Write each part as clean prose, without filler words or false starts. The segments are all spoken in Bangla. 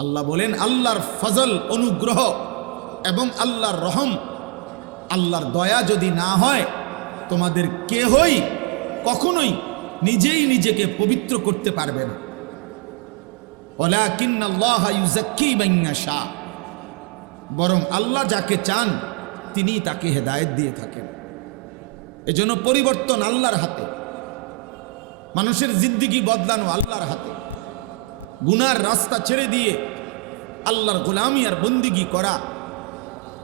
আল্লাহ বলেন আল্লাহর ফজল অনুগ্রহ এবং আল্লাহর রহম, আল্লাহর দয়া যদি না হয় তোমাদের কেহই কখনোই নিজেই নিজেকে পবিত্র করতে পারবে না। ওয়ালাকিন্নাল্লাহা ইউযাক্কি মান ইয়াশা, বরং আল্লাহ যাকে চান তিনি তাকে হেদায়েত দিয়ে থাকেন। এজন্য পরিবর্তন আল্লাহর হাতে, মানুষের জিন্দেগি বদলানো আল্লাহর হাতে। গুনার রাস্তা ছেড়ে দিয়ে আল্লাহর গোলামি আর বন্দিগি করা,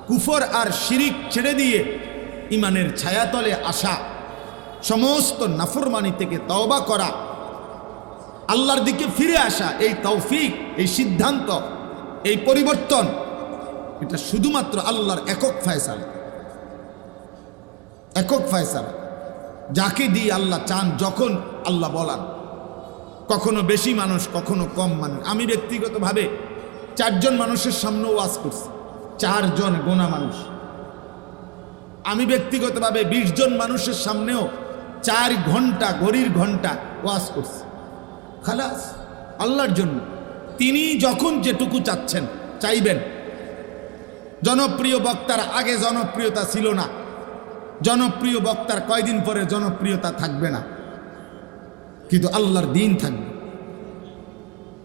কুফর আর শিরিক ছেড়ে দিয়ে ইমানের ছায়াতলে আসা, সমস্ত নাফরমানি থেকে তওবা করা, আল্লাহর দিকে ফিরে আসা, এই তৌফিক, এই সিদ্ধান্ত, এই পরিবর্তন, এটা শুধুমাত্র আল্লাহর একক ফয়সালা, একক ফয়সালা। যাকে দিয়ে আল্লাহ চান, যখন আল্লাহ বলান। কখনো বেশি মানুষ, কখনো কম মানুষ। আমি ব্যক্তিগতভাবে 4 জন মানুষের সামনেও ওয়াজ করছি, 4 জন গোনা মানুষ। আমি ব্যক্তিগতভাবে 20 জন মানুষের সামনেও 4 ঘন্টা, ঘড়ির ঘন্টা ওয়াজ করছি। খালাস, আল্লাহর জন্য। তিনি যখন যেটুকু চাচ্ছেন, চাইবেন। জনপ্রিয় বক্তার আগে জনপ্রিয়তা ছিল না, জনপ্রিয় বক্তার কয়দিন পরে জনপ্রিয়তা থাকবে না, কিন্তু আল্লাহর দ্বীন থাকবে,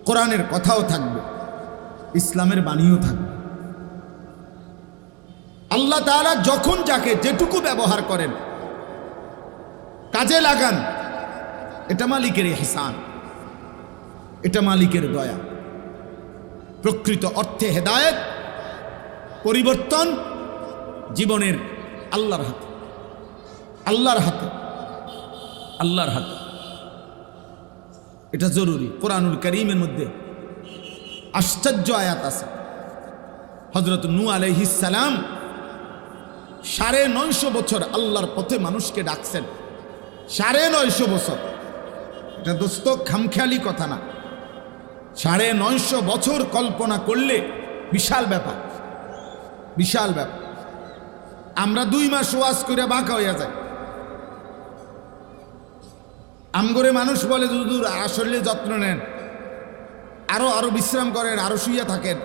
কোরআনের কথাও থাকবে, ইসলামের বাণীও থাকবে। আল্লাহ তাআলা যখন যাকে যেটুকু ব্যবহার করেন, কাজে লাগান, এটা মালিকের ইহসান, এটা মালিকের দয়া। প্রকৃত অর্থে হেদায়েত, পরিবর্তন জীবনের আল্লাহর হাতে, আল্লাহর হাতে, আল্লাহর হাতে। এটা জরুরি। কোরআনুল কারীমের মধ্যে আশ্চর্য আয়াত আছে। হযরত নূহ আলাইহিস সালাম 950 বছর আল্লাহর পথে মানুষকে ডাকছেন। 950 বছর, এটা দোস্ত খামখেয়ালি কথা না। 950 বছর কল্পনা করলে বিশাল ব্যাপার, বিশাল ব্যাপার। আমরা 2 মাস ওয়াজ করে বাঁকা হইয়া যায়। আমগরে মানুষ বলে হুজুর আসলে যত্ন নেন, আরো বিশ্রাম করেন, আরো শুইয়া থাকেন।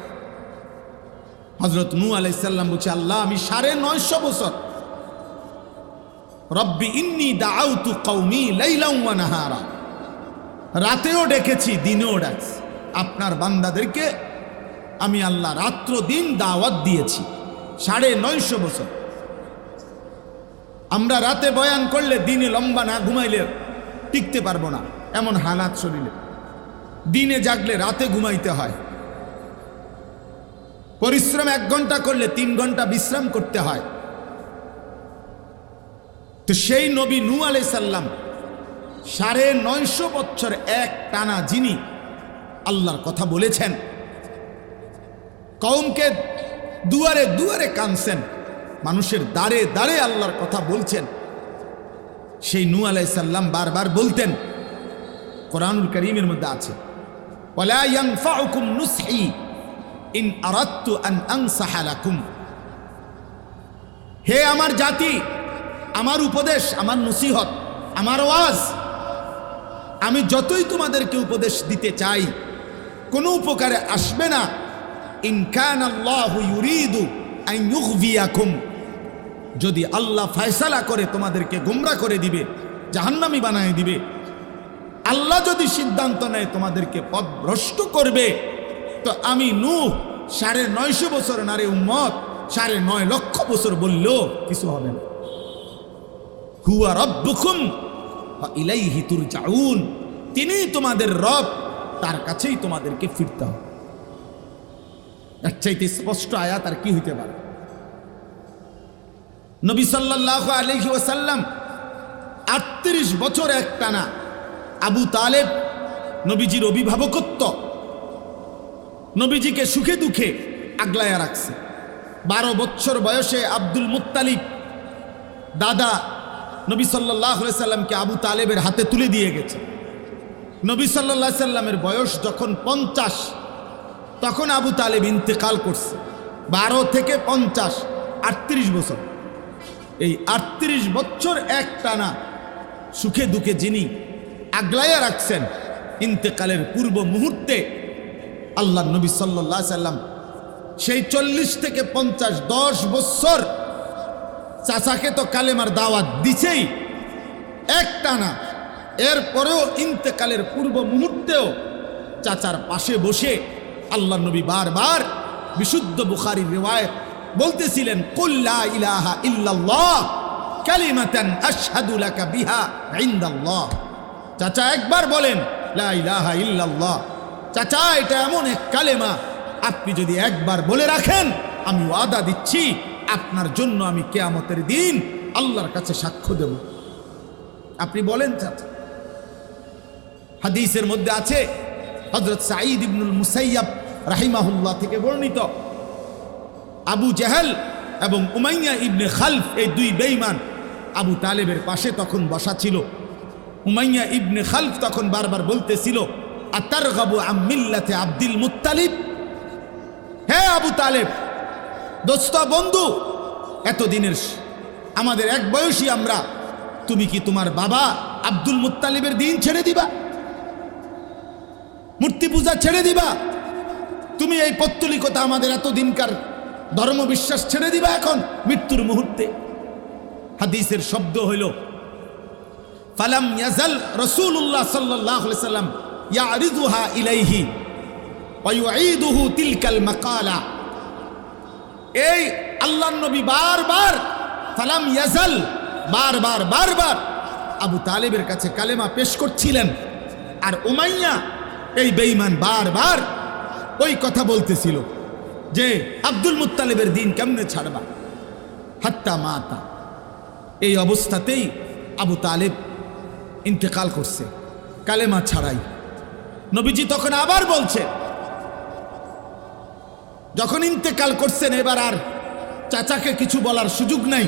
হযরত নূহ আলাইহিস সালাম বলছে, আল্লাহ আমি 950 বছর, রব্বি ইন্নী দাআউতু কওমি লাইলান ওয়া নাহারা, রাতেও ডেকেছি, দিনেও ডাকছি। আপনার বান্দাদেরকে আমি আল্লাহ রাত্র দিন দাওয়াত দিয়েছি। 950 বছর। আমরা রাতে বয়ান করলে দিনে লম্বা না ঘুমাইলে টিকতে পারবো না, এমন হালাত শরীরে। দিনে জাগলে রাতে ঘুমাইতে হয়। পরিশ্রম 1 ঘন্টা করলে 3 ঘন্টা বিশ্রাম করতে হয়। তো সেই নবী নূহ আলাইহিস সালাম 950 বছর এক টানা যিনি আল্লাহর কথা বলেছেন, কওমকে দুয়ারে দুয়ারে কানছেন, মানুষের দ্বারে দ্বারে আল্লাহর কথা বলছেন, সেই নূহ আলাইহিস সালাম বারবার বলতেন, কোরআনুল কারীমের মধ্যে আছে, ওয়ালা ইয়ানফাউকুম নুসহি ইন আরাদতু আন আনসাহা লাকুম। হে আমার জাতি, আমার উপদেশ, আমার নসিহত, আমার ওয়াজ, আমি যতই তোমাদেরকে উপদেশ দিতে চাই, কোনো উপকারে আসবে না। ইন কানাল্লাহু ইউরিদু আন ইউগবিয়াকুম, যদি আল্লাহ ফয়সালা করে তোমাদেরকে গোমরাহ করে দিবে, জাহান্নামী বানায় দিবে, আল্লাহ যদি সিদ্ধান্ত নেয় তোমাদেরকে পথভ্রষ্ট করবে, তো আমি নূহ 950 বছর নারে উম্মত 9.5 লক্ষ বছর বললেও কিছু হবে না। হুয়া রাব্বুকুম ওয়া ইলাইহি তুরজাউন, তিনি তোমাদের রব, তার কাছেই তোমাদেরকে ফিরতে হবে। এর চাইতে স্পষ্ট আয়াত আর কি হইতে পারে? নবী সাল্লাল্লাহু আলাইহি ওয়াসাল্লাম 38 বছর একটানা আবু তালেব নবীজির অভিভাবকত্ব, নবীজিকে সুখে দুঃখে আগলায়া রাখছে। 12 বছর বয়সে আব্দুল মুত্তালিব দাদা নবী সাল্লাল্লাহু আলাইহি সাল্লামকে আবু তালেবের হাতে তুলে দিয়ে গেছে। নবী সাল্লাল্লাহু আলাইহি সাল্লামের বয়স যখন 50, তখন আবু তালেব ইন্তেকাল করছে। 12 থেকে 50, 38 বছর। এই 38 বছর একটানা সুখে দুঃখে যিনি আগলাইয়া রাখছেন, ইন্তেকালের পূর্ব মুহূর্তে আল্লাহ নবী সাল্লাল্লাহু আলাইহি সাল্লাম সেই 40 থেকে 50 10 বছর চাচাকে তো কালেমার দাওয়াত দিছেই একটানা। এরপরেও ইন্তেকালের পূর্ব মুহূর্তেও চাচার পাশে বসে আল্লাহ নবী বারবার বিশুদ্ধ বুখারীর রিওয়ায়াত বলতেছিলেন, কুল লা ইলাহা ইল্লাল্লাহ কালিমাতান আশহাদু লাকা বিহা ইনদাল্লাহ। চাচা একবার বলেন লা ইলাহা ইল্লাল্লাহ। চাচা এটা এমন এক কালেমা, আপনি যদি একবার বলে রাখেন আমি ওয়াদা দিচ্ছি আপনার জন্য আমি কিয়ামতের দিন আল্লাহর কাছে সাক্ষ্য দেব। আপনি বলেন চাচা। হাদিসের মধ্যে আছে হযরত সাঈদ ইবনুল মুসাইয়াব রাহিমাহুল্লাহ থেকে বর্ণিত, আবু জাহেল এবং উমাইয়া ইবনে খালফ এই দুই বেঈমান আবু তালেবের পাশে তখন বসা ছিল। উমাইয়া ইবনে খালফ তখন বারবার বলতেছিল, আতারগাবু আম মিল্লাতে আব্দুল মুত্তালিব। হে আবু তালেব, দোস্ত বন্ধু, এতদিনের আমাদের এক বয়সী আমরা, তুমি কি তোমার বাবা আব্দুল মুত্তালিবের দিন ছেড়ে দিবা? মূর্তি পূজা ছেড়ে দিবা? তুমি এই পত্তলিকতা আমাদের এতদিনকার ধর্ম বিশ্বাস ছেড়ে দিবা এখন মৃত্যুর মুহূর্তে? হাদিসের শব্দ হইল, ফালাম ইয়াজাল রাসূলুল্লাহ সাল্লাল্লাহু আলাইহি সাল্লাম ইয়ারিদুহা ইলাইহি ওয়া ইউঈদুহু তিলকাল মাকালা। এই আল্লাহর নবী বারবার ফালাম ইয়াজাল বারবার বারবার আবু তালেবের কাছে কালেমা পেশ করছিলেন, আর উমাইয়া এই বেঈমান বারবার ওই কথা বলতেছিল যে আব্দুল মুত্তালিবের দিন কেমনে ছাড়বা, হাত্তা মাতা। এই অবস্থাতেই আবু তালেব ইন্তেকাল করছে কালেমা ছাড়াই। নবীজি তখন আবার বলছে, যখন ইন্তেকাল করছেন এবার আর চাচাকে কিছু বলার সুযোগ নাই,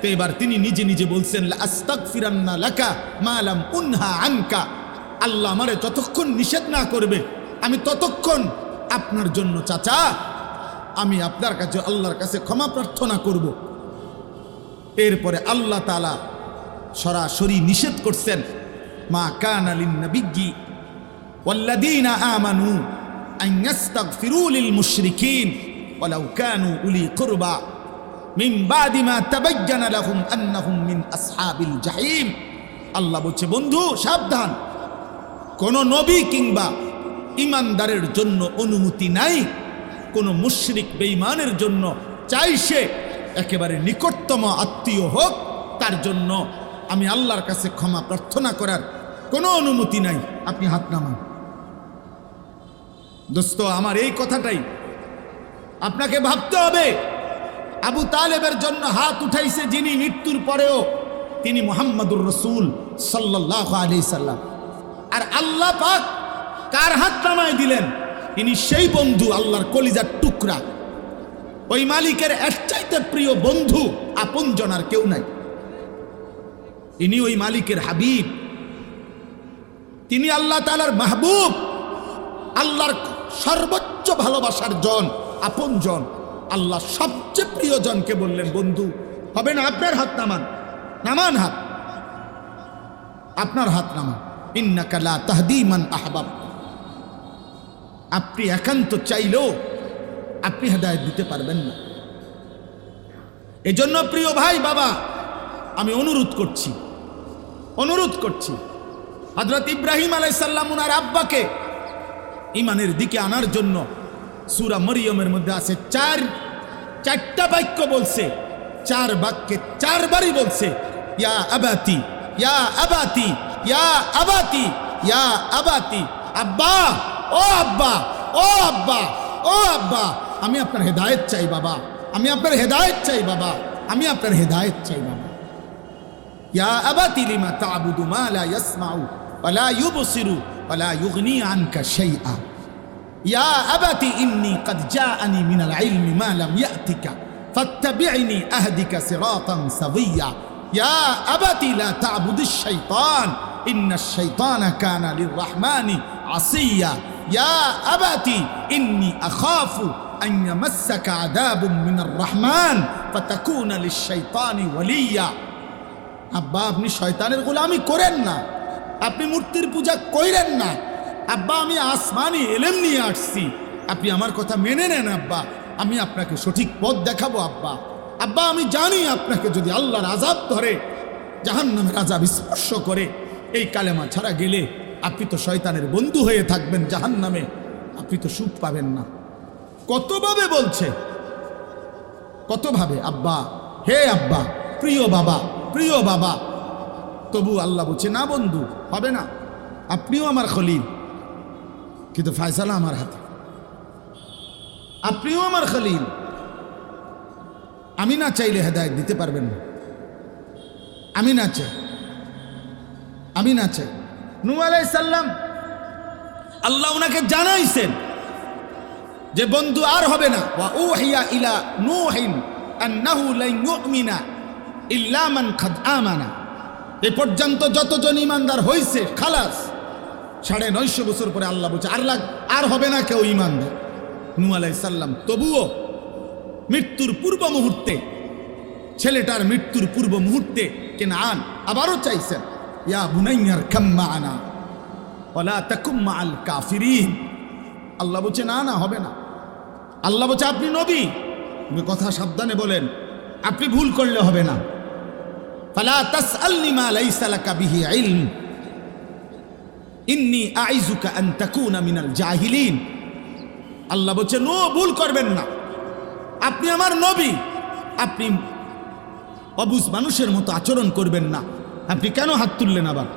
তো এবার তিনি নিজে নিজে বলছেন, লা আস্তাগফিরান্না লাকা মা লাম উনহা আনকা। আল্লাহ আমারে যতক্ষণ নিষেধ না করবে আমি ততক্ষণ আপনার জন্য চাচা আমি আপনার কাছে আল্লাহর কাছে ক্ষমা প্রার্থনা করব। এরপরে আল্লাহ তাআলা সরাসরি নিষেধ করছেন, মা কানা লিন নাবিয়্যি ওয়াল্লাযীনা আমানু আন ইস্তাগফিরু লিল মুশরিকিন ওয়ালাউ কানু উলি কুরবা মিন বাদি মা তাবায়্যানা লাহুম আন্নাহুম মিন আসহাবিল জাহিম। আল্লাহ বলছে, বন্ধু সাবধান, কোন নবী কিংবা ইমানদারের জন্য অনুমতি নাই কোন মুশরিক বেঈমানের জন্য, চাই সে একেবারে নিকটতম আত্মীয় হোক, তার জন্য আমি আল্লাহর কাছে ক্ষমা প্রার্থনা করার কোনো অনুমতি নাই। আপনি হাত নামান। দোস্ত আমার, এই কথাটাই আপনাকে ভাবতে হবে। আবু তালেবের জন্য হাত উঠাইছে যিনি, মৃত্যুর পরেও তিনি মুহাম্মদুর রাসূল সাল্লাল্লাহু আলাইহি সাল্লাম। আর আল্লাহ পাক কার হাত নামায় দিলেন? ইনি সেই বন্ধু, আল্লাহর কলিজার টুকরা। ওই মালিকের এর চাইতে প্রিয় বন্ধু আপনজন আর কেউ নাই। ইনি ওই মালিকের হাবিব, তিনি আল্লাহ তাআলার মাহবুব, আল্লাহর সর্বোচ্চ ভালোবাসার জন, আপনজন। আল্লাহ সবচেয়ে প্রিয়জনকে বললেন বন্ধু। হবে না? আপনার হাত নামান, নামান হাত, আপনার হাত নামান। ইন্নাকা লা তাহদি মান আহবাব। আপনি একান্ত চাইলেও আপনি হেদায়েত দিতে পারবেন না। এজন্য প্রিয় ভাই বাবা, আমি অনুরোধ করছি হযরত ইব্রাহিম আলাইহিস সালাম ওনার আব্বাকে ঈমানের দিকে আনার জন্য সূরা মরিয়মের মধ্যে আছে চারটা বাক্য বলছে, 4 বাক্যে 4 বারই বলছে ইয়া আবাতি, ইয়া আবাতি, ইয়া আবাতি, ইয়া আবাতি। আব্বা, ও আব্বা, ও আব্বা, ও আব্বা, আমি আপনার হেদায়েত চাই বাবা, আমি আপনার হেদায়েত চাই বাবা, আমি আপনার হেদায়েত চাই বাবা। ইয়া আবাতি লিমা তা'বুদু মা লা ইয়াসমাউ ওয়া লা ইউবসিরু ওয়া লা ইউগনি আনকা শাইআ। ইয়া আবাতি ইন্নী ক্বাদ জাআনি মিনাল ইলমি মা লাম ইয়াতিকা ফাত্তাবি'নি আহদিকা সিরাতান সাবিয়্যা। ইয়া আবাতি লা তা'বুদিশ শাইতান ইন্নাশ শাইতানা কানা লির-রাহমানি আসিয়্যা। ইয়া আবাতি ইন্নী আখাফু আন ইয়ামাসসাকা আযাবুম মিনার-রাহমান ফাতাকুনা লিশ-শাইতানি ওয়ালিয়্যা। আব্বা, আপনি শয়তানের গোলামি করেন না, আপনি মূর্তির পূজা কইরেন না। আব্বা, আমি আসমানি ইলম নিয়ে আসছি, আপনি আমার কথা মেনে নেন আব্বা, আমি আপনাকে সঠিক পথ দেখাবো আব্বা। আব্বা আমি জানি আপনাকে যদি আল্লাহর আযাব ধরে, জাহান্নামের আযাব স্পর্শ করে, এই কালেমা ছাড়া গেলে আপনি তো শয়তানের বন্ধু হয়ে থাকবেন জাহান্নামে, আপনি তো সুখ পাবেন না। কতভাবে বলছে, কতভাবে আব্বা, হে আব্বা, প্রিয় বাবা, প্রিয় বাবা। তবু আল্লাহ বলছে না বন্ধু, হবে না, আপনিও আমার খলিল, কিন্তু ফয়সালা আমার হাতে। আপনিও আমার খলিল, আমি না চাইলে হেদায়েত দিতে পারবেন না। আমি না চাই, আমি না চাই। নূহ আলাইহিস সালাম, আল্লাহ ওনাকে জানাইছেন যে বন্ধু আর হবে না। ওয়া উহিয়া ইলা নূহিন আন্নাহু লান ইউমিনা ইল্লা মান কাদ আমানা। এ পর্যন্ত যতজন ঈমানদার হইছে খালাস। 950 বছর পরে আল্লাহ বলছে আর হবে না কেউ ঈমানদার। নূহ আলাইহিস সালাম তবুও মৃত্যুর পূর্ব মুহূর্তে, ছেলেটার মৃত্যুর পূর্ব মুহূর্তে কেনান আবারও চাইছেন, ইয়া বুনাইয়ার কাম মা'ানা ওয়ালা তাকুম মা'আল কাফিরিন। আল্লাহ বলছে না না, হবে না। আল্লাহ বলছে আপনি নবী, কথা সাবধানে বলেন, আপনি ভুল করলে হবে না। ফালা তাসআলনি মা লাইসা লাকা বিহি ইলম ইন্নী আইযুকা আন তাকুনা মিনাল জাহিলিন। আল্লাহ বলছে নো, ভুল করবেন না, আপনি আমার নবী, আপনি অবুঝ মানুষের মতো আচরণ করবেন না। আপনি কেন হাত তুললেন আবার?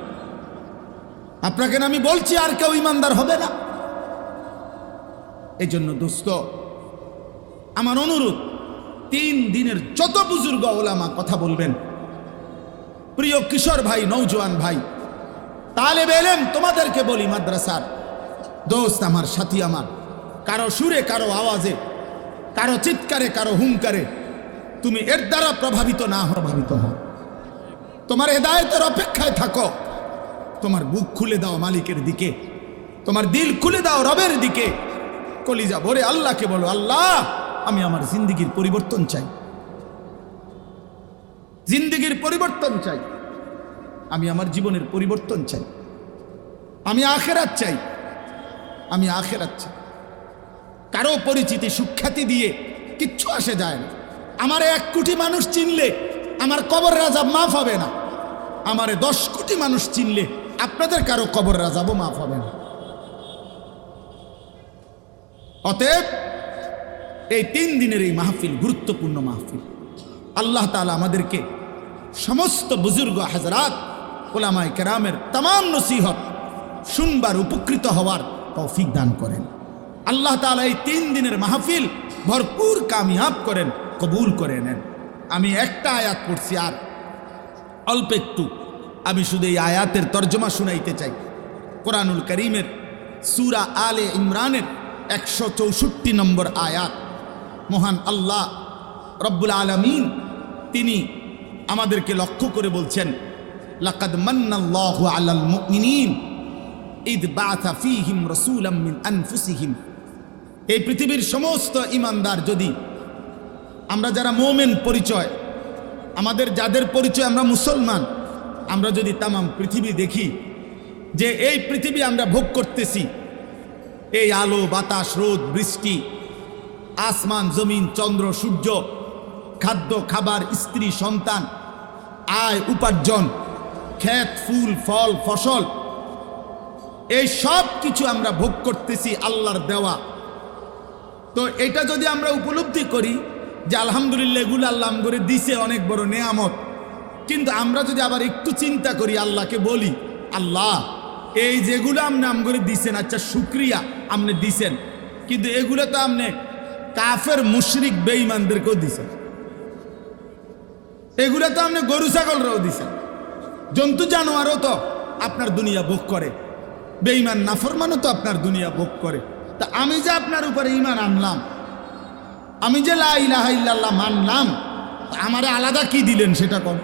আপনাকে আমি বলছি আর কেউ ঈমানদার হবে না। এই জন্য দোস্ত, আমার অনুরোধ, 3 দিনের যত বুজুর্গ ওলামা কথা বলবেন, প্রিয় কিশোর ভাই, নওজোয়ান ভাই, তালেব ইলম, তোমাদেরকে বলি, মাদ্রাসার দোস্ত আমার, সাথী আমার, কারো সুরে, কারো আওয়াজে, কারো চিৎকারে, কারো হুঙ্কারে তুমি এর দ্বারা প্রভাবিত না প্রভাবিত হও। তোমার হেদায়েতের অপেক্ষায় থাকো। তোমার বুক খুলে দাও মালিকের দিকে, তোমার দিল খুলে দাও রবের দিকে, কলিজা ভরে আল্লাহকে বলো, আল্লাহ আমি আমার জিন্দেগির পরিবর্তন চাই, জিন্দেগির পরিবর্তন চাই, আমি আমার জীবনের পরিবর্তন চাই, আমি আখিরাত চাই, আমি আখিরাত চাই। কারো পরিচিতি সুখ্যাতি দিয়ে কিচ্ছু আসে যায় না। আমারে 1 কোটি মানুষ চিনলে আমার কবরের আযাব মাফ হবে না। আমারে 10 কোটি মানুষ চিনলে আপনাদের কারো কবরের আযাবও মাফ হবে না। অতএব এই 3 দিনের এই মাহফিল গুরুত্বপূর্ণ মাহফিল। আল্লাহ তাআলা আমাদেরকে সমস্ত বুজুর্গ হযরত উলামায়ে কেরামের तमाम নসিহত শুনবার, উপকৃত হওয়ার তৌফিক দান করেন। আল্লাহ তাআলা এই 3 দিনের মাহফিল ভরপুর কামিয়াব করেন, কবুল করে নেন। আমি একটা আয়াত পড়ছি, আর অল্প একটু আমি শুধু এই আয়াতের তর্জমা শুনাইতে চাই। কোরআনুল কারীমের সূরা আলে ইমরানের 164 নম্বর আয়াত। মহান আল্লাহ রব্বুল আলামিন তিনি আমাদেরকে লক্ষ্য করে বলছেন, লাকাদ মান্নাল্লাহু আলাল মুমিনিন ইদ বাআসা ফীহিম রাসূলাম মিন আনফুসিহিম। এই পৃথিবীর সমস্ত ঈমানদার, যদি আমরা যারা মুমিন পরিচয়, আমাদের যাদের পরিচয় আমরা মুসলমান, আমরা যদি তামাম পৃথিবী দেখি, যে এই পৃথিবী আমরা ভোগ করতেছি, এই আলো বাতাস, রোদ বৃষ্টি, আসমান জমিন, চন্দ্র সূর্য, খাদ্য খাবার, স্ত্রী সন্তান, আয় উপার্জন, ক্ষেত ফুল ফল ফসল, এই সব কিছু আমরা ভোগ করতেছি আল্লাহর দেওয়া। তো এটা যদি আমরা উপলব্ধি করি যে আলহামদুলিল্লাহ এগুলো আল্লাহ করে দিছে, অনেক বড় নেয়ামত, কিন্তু আমরা যদি আবার একটু চিন্তা করি, আল্লাহকে বলি, আল্লাহ এই যেগুলো আপনি আম করে দিছেন, আচ্ছা শুক্রিয়া আপনি দিছেন, কিন্তু এগুলো তো আপনি কাফের মুশরিক বেঈমানদেরকেও দিছেন, এগুলো তো আপনি গরু ছাগলরাও দিছেন, জন্তু জানোয়ারও তো আপনার দুনিয়া ভোগ করে, বেঈমান নাফরমানও তো আপনার দুনিয়া ভোগ করে। তা আমি যে আপনার উপরে ঈমান আনলাম, আমি যে লা ইলাহা ইল্লাল্লাহ মানলাম, আমারে আলাদা কি দিলেন সেটা কোন?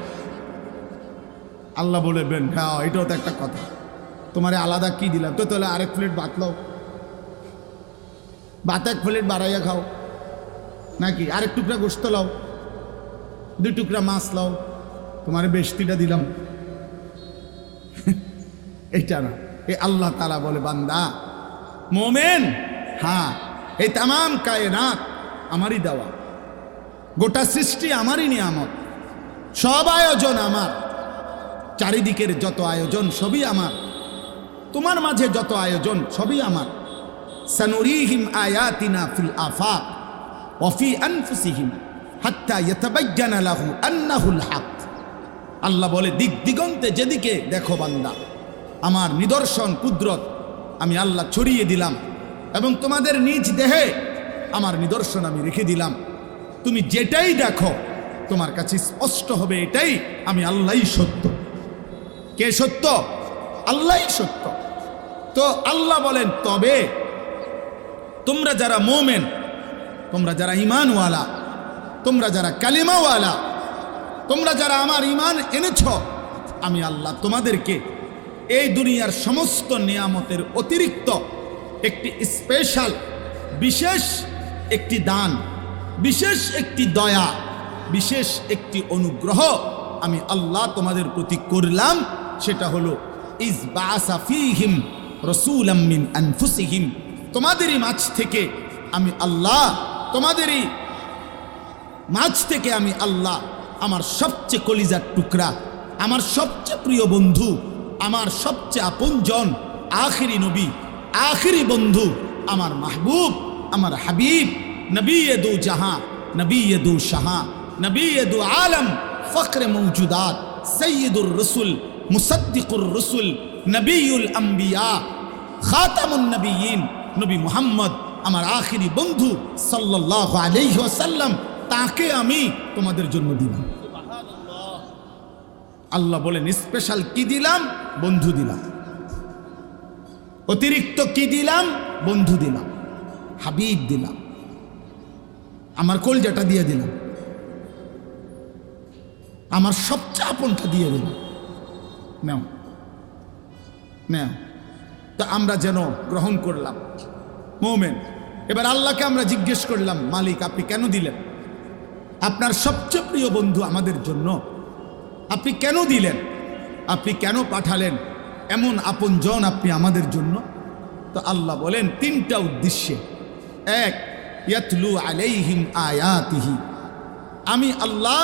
আল্লাহ বলবেন, হ্যাঁ এটাও তো একটা কথা, তোমারে আলাদা কি দিলাম? তো তাহলে আরেক প্লেট ভাত লাও, ভাত 1 প্লেট বাড়াইয়া খাও, নাকি আরেক টুকরা গোশত লাও, 2 টুকরা মাছ লাও, তোমারে বেশতিটা দিলাম। এইটা না, এই আল্লাহ তাআলা বলে, বান্দা মোমেন, হ্যাঁ এই তামাম কায়নাত আমারই দেওয়া, গোটা সৃষ্টি আমারই নিয়ামত, সব আয়োজন আমার, চারিদিকের যত আয়োজন সবই আমার, তোমার মাঝে যত আয়োজন সবই আমার। সানুরিহিম আয়াতিনা ফিল আফাক ওয়া ফি আনফুসিহিম হাত্তা ইয়াতাবায়্যানা লাহু আন্নাহুল হক। আল্লাহ বলে, দিক দিগন্তে যেদিকে দেখো বান্দা, আমার নিদর্শন কুদরত আমি আল্লাহ ছড়িয়ে দিলাম, এবং তোমাদের নিজ দেহে আমার নিদর্শন আমি রেখে দিলাম। তুমি যেটাই দেখো তোমার কাছে স্পষ্ট হবে এটাই আমি আল্লাহই সত্য। কে সত্য? আল্লাহই সত্য। তো আল্লাহ বলেন, তবে তোমরা যারা মোমেন, তোমরা যারা ঈমানওয়ালা, তোমরা যারা কালিমাওয়ালা, তোমরা যারা আমার ঈমান এনেছ, আমি আল্লাহ তোমাদেরকে এই দুনিয়ার সমস্ত নিয়ামতের অতিরিক্ত একটি স্পেশাল, বিশেষ একটি দান, বিশেষ একটি দয়া, বিশেষ একটি অনুগ্রহ আমি আল্লাহ তোমাদের প্রতি করলাম। সেটা হলো ইজ বাআসা ফীহিম রাসূলাম মিন আনফুসিহিম। তোমাদেরই মাঝ থেকে আমি আল্লাহ, তোমাদেরই মাঝ থেকে আমি আল্লাহ আমার সবচেয়ে কলিজার টুকরা, আমার সবচেয়ে প্রিয় বন্ধু, আমার সবচেয়ে আপনজন, আখিরি নবী, আখিরি বন্ধু, আমার মাহবুব, আমার হাবিব, নবী দু জাহাঁ, নবী দু শাহাঁ, নবী দু আলম, ফখরে মৌজুদাত, সৈয়দুর রসুল, মুসদ্দিকুর রসুল, নবীউল আম্বিয়া, খাতামুন নবীয়িন, নবী মুহাম্মদ, আমার আখিরি বন্ধু সাল্লাল্লাহু আলাইহি ওয়াসাল্লাম, তাকে আমি তোমাদের জন্য দিলাম। আল্লাহ বলেন, স্পেশাল কি দিলাম? বন্ধু দিলাম। অতিরিক্ত কি দিলাম? বন্ধু দিলাম, হাবিব দিলাম, আমার কলজাটা দিয়ে দিলাম, আমার সবচেয়ে আপনটা দিয়ে দিলাম। নাও নাও। তো আমরা যেন গ্রহণ করলাম মোমেন। এবার আল্লাহকে আমরা জিজ্ঞেস করলাম, মালিক আপনি কেন দিলেন? আপনার সবচেয়ে প্রিয় বন্ধু আমাদের জন্য আপনি কেন দিলেন? আপনি কেন পাঠালেন এমন আপনজন আপনি আমাদের জন্য? তো আল্লাহ বলেন, তিনটা উদ্দেশ্যে। এক, ইয়াতলু আলাইহিম আয়াতিহি। আমি আল্লাহ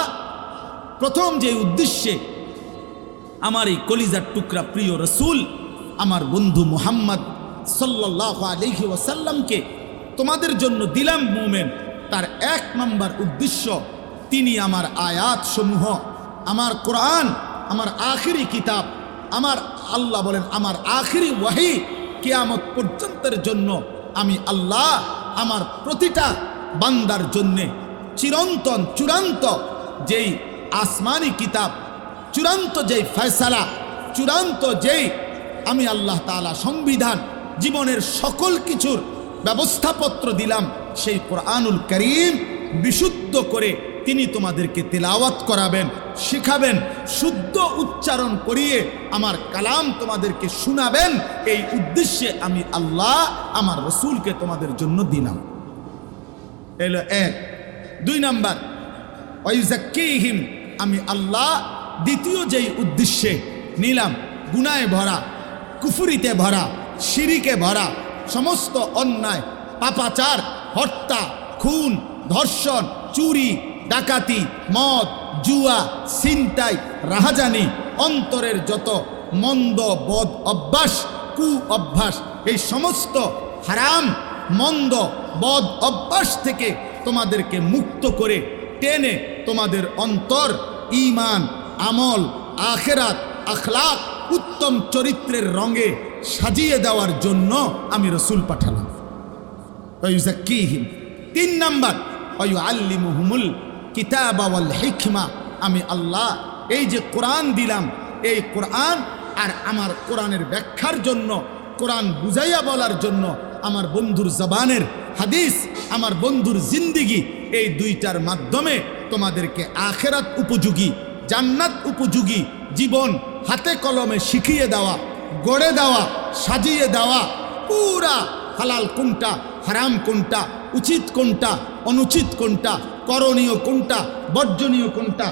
প্রথম যে উদ্দেশ্যে আমার এই কলিজার টুকরা প্রিয় রসুল, আমার বন্ধু মুহাম্মদ সাল্লাল্লাহু আলাইহি ওয়াসাল্লামকে তোমাদের জন্য দিলাম মোমেন, তার এক নম্বর উদ্দেশ্য, তিনি আমার আয়াত সমূহ, আমার কোরআন, আমার আখিরি কিতাব, আমার আল্লাহ বলেন আমার আখিরি ওয়াহি কিয়ামত পর্যন্তের জন্য আমি আল্লাহ আমার প্রতিটা বান্দার জন্যে চিরন্তন চূড়ান্ত যেই আসমানি কিতাব, চূড়ান্ত যেই ফয়সালা, চূড়ান্ত যেই আমি আল্লাহ তাআলা সংবিধান, জীবনের সকল কিছুর ব্যবস্থাপত্র দিলাম, সেই কোরআনুল কারীম বিশুদ্ধ করে তিনি তোমাদেরকে তেলাওয়াত করাবেন, শিখাবেন, শুদ্ধ উচ্চারণ করিয়ে আমার কালাম তোমাদেরকে শোনাবেন। এই উদ্দেশ্যে আমি আল্লাহ আমার রসুলকে তোমাদের জন্য দিলাম। এলো এক। দুই নাম্বার, ওয়াইযাক্কিহিম, আমি আল্লাহ দ্বিতীয় যেই উদ্দেশ্যে নিলাম, গুনাহে ভরা, কুফরিতে ভরা, শিরিকে ভরা, সমস্ত অন্যায়, পাপাচার, হত্যা, খুন, ধর্ষণ, চুরি, ডাকাতি, মদ, জুয়া, ছিনতাই, রাহাজানি, অন্তরের যত মন্দ বদ অভ্যাস, কু অভ্যাস, এই সমস্ত হারাম মন্দ বদ অভ্যাস থেকে তোমাদেরকে মুক্ত করে টেনে তোমাদের অন্তর ঈমান, আমল, আখিরাত, আখলাক, উত্তম চরিত্রের রঙে সাজিয়ে দেওয়ার জন্য আমি রসুল পাঠালাম। ওয়াইযাক্কিহিম। তিন নাম্বার, ওয়ায়ুআল্লিমুহুমুল কিতাবা ওয়াল হিকমা, আমি আল্লাহ এই যে কোরআন দিলাম, এই কোরআন আর আমার কোরআনের ব্যাখ্যার জন্য, কোরআন বুঝাইয়া বলার জন্য আমার বন্ধুর জবানের হাদিস, আমার বন্ধুর জিন্দিগি, এই দুইটার মাধ্যমে তোমাদেরকে আখিরাত উপযোগী, জান্নাত উপযোগী জীবন হাতে কলমে শিখিয়ে দেওয়া, গড়ে দেওয়া, সাজিয়ে দেওয়া, পুরা হালাল কোনটা, হারাম কোনটা, উচিত কোনটা, অনুচিত কোনটা, করণীয় কোনটা, বর্জনীয় কোনটা,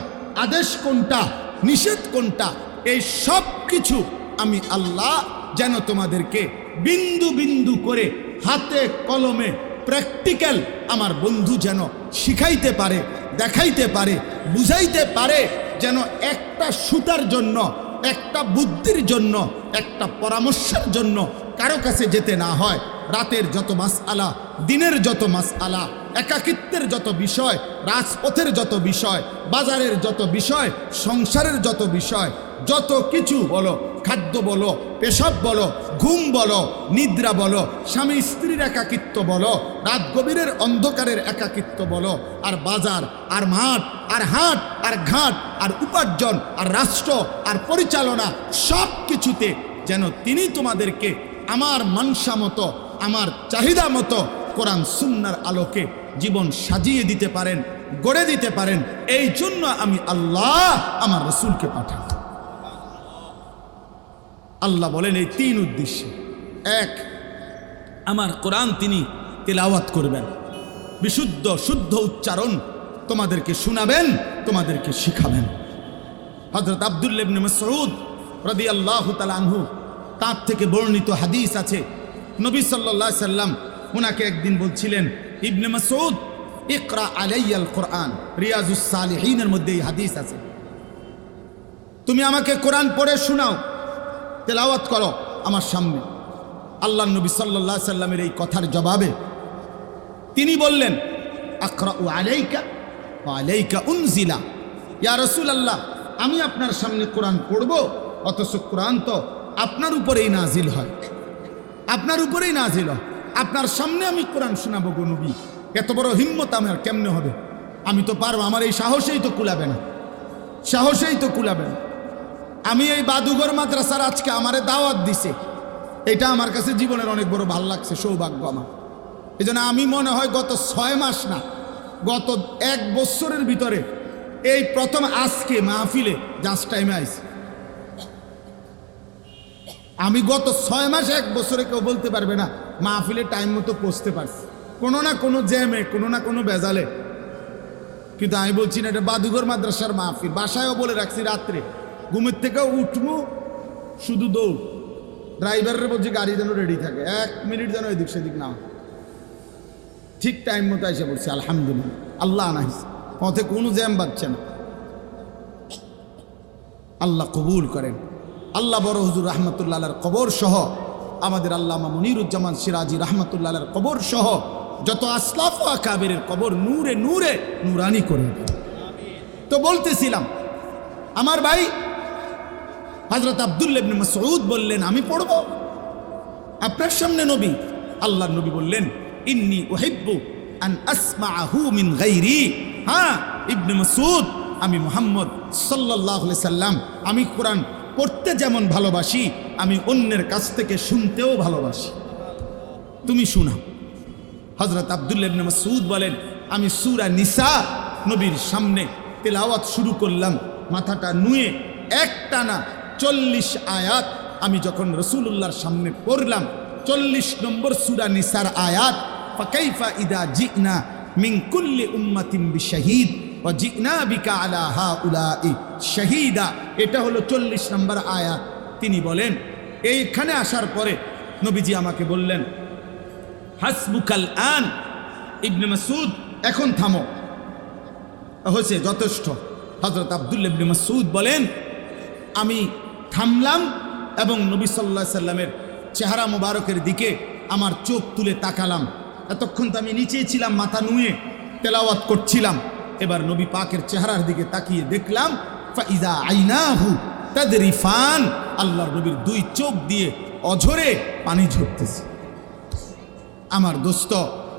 আদেশ কোনটা, নিষেধ কোনটা, এই সব কিছু আমি আল্লাহ যেন তোমাদেরকে বিন্দু বিন্দু করে হাতে কলমে প্র্যাকটিক্যাল আমার বন্ধু যেন শিখাইতে পারে, দেখাইতে পারে, বুঝাইতে পারে, যেন একটা সুতার জন্য, একটা বুদ্ধির জন্য, একটা পরামর্শের জন্য কারো কাছে যেতে না হয়। রাতের যত মাসআলা, দিনের যত মাসআলা, একাকিত্বের যত বিষয়, রাজপথের যত বিষয়, বাজারের যত বিষয়, সংসারের যত বিষয়, যত কিছু বলো, খাদ্য বলো, পেশাব বলো, ঘুম বলো, নিদ্রা বলো, স্বামী স্ত্রীর একাকিত্ব বলো, রাত গভীরের অন্ধকারের একাকিত্ব বলো, আর বাজার, আর মাঠ, আর হাট, আর ঘাট, আর উপার্জন, আর রাষ্ট্র, আর পরিচালনা, সব কিছুতে যেন তিনি তোমাদেরকে আমার মানসা মতো, আমার চাহিদা মতো কোরআন সুন্নাহর আলোকে জীবন সাজিয়ে দিতে পারেন, গড়ে দিতে পারেন। এই জন্য আমি আল্লাহ আমার রসুলকে পাঠাই। আল্লাহ বলেন এই তিন উদ্দেশ্যে। এক, আমার কোরআন তিনি তেলাওয়াত করবেন, বিশুদ্ধ শুদ্ধ উচ্চারণ তোমাদেরকে শোনাবেন, তোমাদেরকে শিখাবেন। হযরত আব্দুল্লাহ ইবনে মাসউদ রাদিয়াল্লাহু তাআলা আনহু, তার থেকে বর্ণিত হাদিস আছে, নবী সাল্লাল্লাহু আলাইহি সাল্লাম ওনাকে একদিন বলছিলেন, ইবনে মাসউদ ইকরা আলাইয়াল কোরআন, রিয়াজুস সালিহিনের মধ্যে এই হাদিস আছে, তুমি আমাকে কোরআন পড়ে শোনাও, তেলাওয়াত করো আমার সামনে। আল্লাহ নবী সাল্লাল্লাহু আলাইহি সাল্লামের এই কথার জবাবে তিনি বললেন, আকরাউ আলাইকা ওয়া আলাইকা উনজিলা, ইয়া রাসূলুল্লাহ, আমি আপনার সামনে কোরআন পড়ব, অথচ কোরআন তো আপনার উপরেই নাজিল হয়, আপনার উপরেই নাজিল হয়, আপনার সামনে আমি কোরআন শোনাবো গো নবী। এত বড় হিম্মত আমার কেমনে হবে? আমি তো পারবো, আমার এই সাহসেই তো কুলাবে না, সাহসেই তো কুলাবে না। আমি এই বাদুঘর মাদ্রাসার আজকে আমারে দাওয়াত দিছে, এটা আমার কাছে জীবনের অনেক বড় ভাল লাগছে, সৌভাগ্য আমার। এই জন্য আমি মনে হয় গত 6 মাস না, গত 1 বছরের ভিতরে এই প্রথম আজকে মাহফিলে জাস্ট টাইমে আইছি। আমি গত 6 মাস 1 বছরে কেউ বলতে পারবে না মাহফিলে টাইম মতো পৌঁছতে পারছি, কোনো না কোনো জ্যামে, কোনো না কোনো বেজালে। কিন্তু আমি বলছি না, এটা বাদুঘর মাদ্রাসার মাহফিল। বাসায়ও বলে রাখছি, রাত্রে ঘুমের থেকে উঠবো শুধু দৌড়, ড্রাইভারের বলছি গাড়ি যেন রেডি থাকে, 1 মিনিট যেন এদিক সেদিক না, ঠিক টাইম মতো এসে পড়ছি। আলহামদুলিল্লাহ, আল্লাহ নাহিস, পথে কোনো জ্যাম বাজছে না। আল্লাহ কবুল করেন। আল্লাহ বড় হুজুর রহমতুল্লাহ আলাইহির কবর সহ, আমাদের আল্লামা মুনিরুজ্জামান সিরাজি রহমতুল্লাহ আলাইহির কবর সহ যত আসলাফ ও আকাবিরের কবর নূরে নূরে নূরানি করে দেন। তো বলতেছিলাম, আমার ভাই হযরত আব্দুল্লাহ ইবনে মাসউদ বললেন, আমি পড়ব আপনার সামনে নবী। আল্লাহর নবী বললেন, ইন্নী উহিব্বু আন আসমাআহু মিন গায়রি। হ্যাঁ ইবনে মাসউদ, আমি মুহাম্মদ সাল্লাল্লাহু আলাইহি সাল্লাম, আমি কোরআন পড়তে যেমন ভালোবাসি, আমি অন্যের কাছ থেকে শুনতেও ভালোবাসি, তুমি শোনাও। হযরত আব্দুল্লাহ ইবনে মাসউদ বলেন, আমি সূরা নিসা নবীর সামনে তেলাওয়াত শুরু করলাম, মাথাটা নুয়ে একটানা 40 আয়াত আমি যখন রাসূলুল্লাহর সামনে পড়লাম, 40 নম্বর সূরা নিসার আয়াত, ফাকাইফা ইদা জিনা মিন কুল্লি উম্মাতিন বিশাহিদ ওয়া জিনা বিকা আলা হাউলাই শাহীদা, এটা হলো 40 নম্বর আয়াত। তিনি বলেন, এইখানে আসার পরে নবীজি আমাকে বললেন, হাসবুকাল আন ইবনে মাসউদ, এখন থামো, হয়েছে যথেষ্ট। হযরত আব্দুল্লাহ ইবনে মাসউদ বলেন, আমি থামলাম এবং নবী সাল্লাল্লাহু আলাইহি সাল্লামের চেহারা মোবারকের দিকে আমার চোখ তুলে তাকালাম। এতক্ষণ তো আমি নিচেই ছিলাম, মাথা নুয়ে তেলাওয়াত করছিলাম। এবার নবী পাকের চেহারার দিকে তাকিয়ে দেখলাম, ফাইজা আইনাহু তাদরিফান, আল্লাহর নবীর 2 চোখ দিয়ে অঝরে পানি ঝরতেছে। আমার দোস্ত,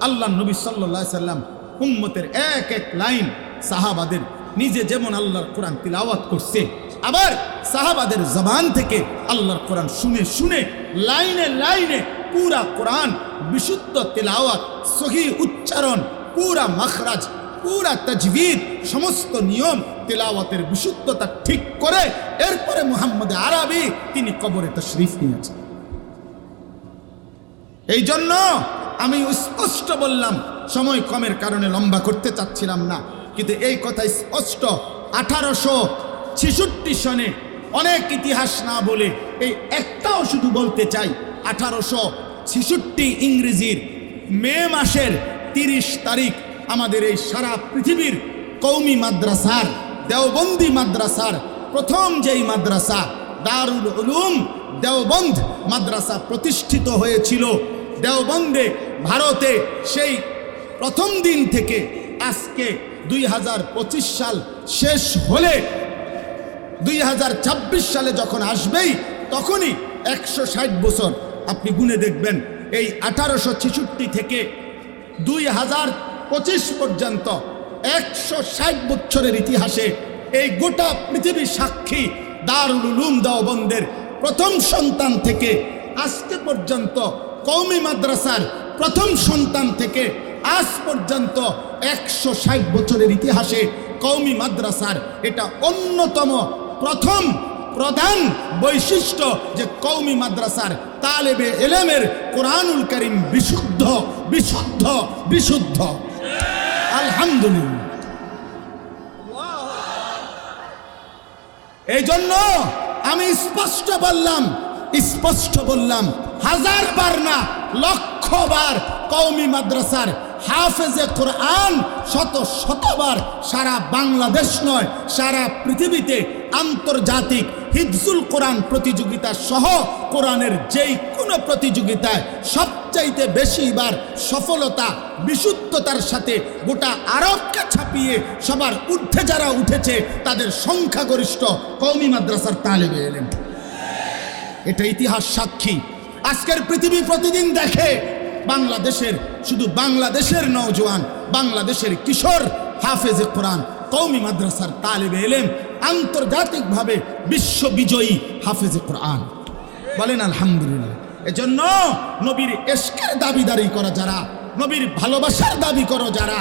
আল্লাহর নবী সাল্লাল্লাহু আলাইহি সাল্লাম উম্মতের এক এক লাইন, সাহাবাদের নিজে যেমন আল্লাহর কোরআন তিলাওয়াত করছে, আবার সাহাবাদের জবান থেকে আল্লাহর কোরআন শুনে শুনে লাইনে লাইনে পুরা কোরআন বিশুদ্ধ তিলাওয়াত, সহিহ উচ্চারণ, পুরা মাখরাজ, পুরা তাজবিদ, সমস্ত নিয়ম তিলাওয়াতের বিশুদ্ধতা ঠিক করে এরপরে মুহাম্মদ আরবি তিনি কবরে তাশরীফ নিয়েছেন। এই জন্য আমি স্পষ্ট বললাম, সময় কমের কারণে লম্বা করতে চাচ্ছিলাম না, কিন্তু এই কথা স্পষ্ট। 1866 সনে, অনেক ইতিহাস না বলে এই একটাও শুধু বলতে চাই, 1866 ইংরেজির মে মাসের 30 তারিখ আমাদের এই সারা পৃথিবীর কওমি মাদ্রাসার, দেওবন্দি মাদ্রাসার প্রথম যেই মাদ্রাসা দারুল উলুম দেওবন্দ মাদ্রাসা প্রতিষ্ঠিত হয়েছিল। দেওবন্দে ভারতে সেই প্রথম দিন থেকে আজকে 2025 সাল শেষ হলে 2026 সালে যখন আসবেই তখনই 160 বছর আপনি গুনে দেখবেন। এই 1866 থেকে 2025 পর্যন্ত 160 বছরের ইতিহাসে এই গোটা পৃথিবী সাক্ষী দারুল উলুম দেওবন্দের প্রথম সন্তান থেকে আজকে পর্যন্ত, কওমি মাদ্রাসার প্রথম সন্তান থেকে আজ পর্যন্ত 160 বছরের ইতিহাসে কওমি মাদ্রাসার এটা অন্যতম প্রথম প্রধান বৈশিষ্ট্য যে কওমি মাদ্রাসার তালেবে এলেমের কোরআনুল কারীম বিশুদ্ধ বিশুদ্ধ বিশুদ্ধ। আলহামদুলিল্লাহ। এই জন্য আমি স্পষ্ট বললাম, হাজারবার না লক্ষবার কওমি মাদ্রাসার হাফেজে কোরআন শতবার সারা বাংলাদেশ নয় সারা পৃথিবীতে আন্তর্জাতিক হিফজুল কোরআন প্রতিযোগিতা সহ কোরআনের যেই কোনো প্রতিযোগিতায় সবচাইতে বেশিবার সফলতা বিশুদ্ধতার সাথে গোটা আরবকে ছাপিয়ে সবার ঊর্ধ্বে যারা উঠেছে তাদের সংখ্যাগরিষ্ঠ কওমি মাদ্রাসার তালেবে এলেম। এটা ইতিহাস সাক্ষী। আজকের পৃথিবী প্রতিদিন দেখে বাংলাদেশের, শুধু বাংলাদেশের নওজোয়ান, বাংলাদেশের কিশোর হাফেজে কোরআন কওমি মাদ্রাসার তালেবে এলেম আন্তর্জাতিকভাবে বিশ্ববিজয়ী হাফেজে কোরআন। বলেন আলহামদুলিল্লাহ। এজন্য নবীর ইশকের দাবিদারি করা যারা, নবীর ভালোবাসার দাবি করো যারা,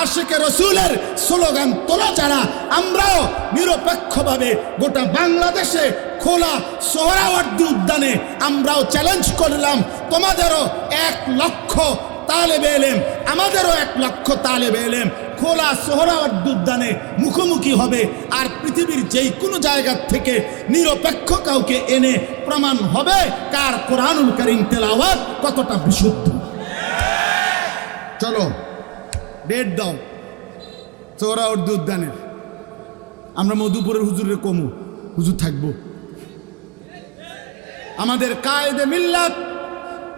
আশিকে রসুলের স্লোগান তোলা যারা, আমরাও নিরপেক্ষভাবে গোটা বাংলাদেশে খোলা সোহরাওয়ার্দী উদ্যানে আমরাও চ্যালেঞ্জ করলাম, তোমাদেরও 1 লক্ষ তালেবে এলেম, আমাদেরও 1 লক্ষ তালেবে এলেম খোলা সোহরাওয়ার্দী উদ্যানে মুখোমুখি হবে। আর পৃথিবীর যেই কোনো জায়গা থেকে নিরপেক্ষ কাউকে এনে প্রমাণ হবে কার কোরআনুল কারীম তেলাওয়াত কতটা বিশুদ্ধ। চলো ডেট দাও সোহরাওয়ার্দী উদ্যানের, আমরা মধুপুরের হুজুরের কমু হুজুর থাকবো। আমাদের কায়েদে মিল্লাত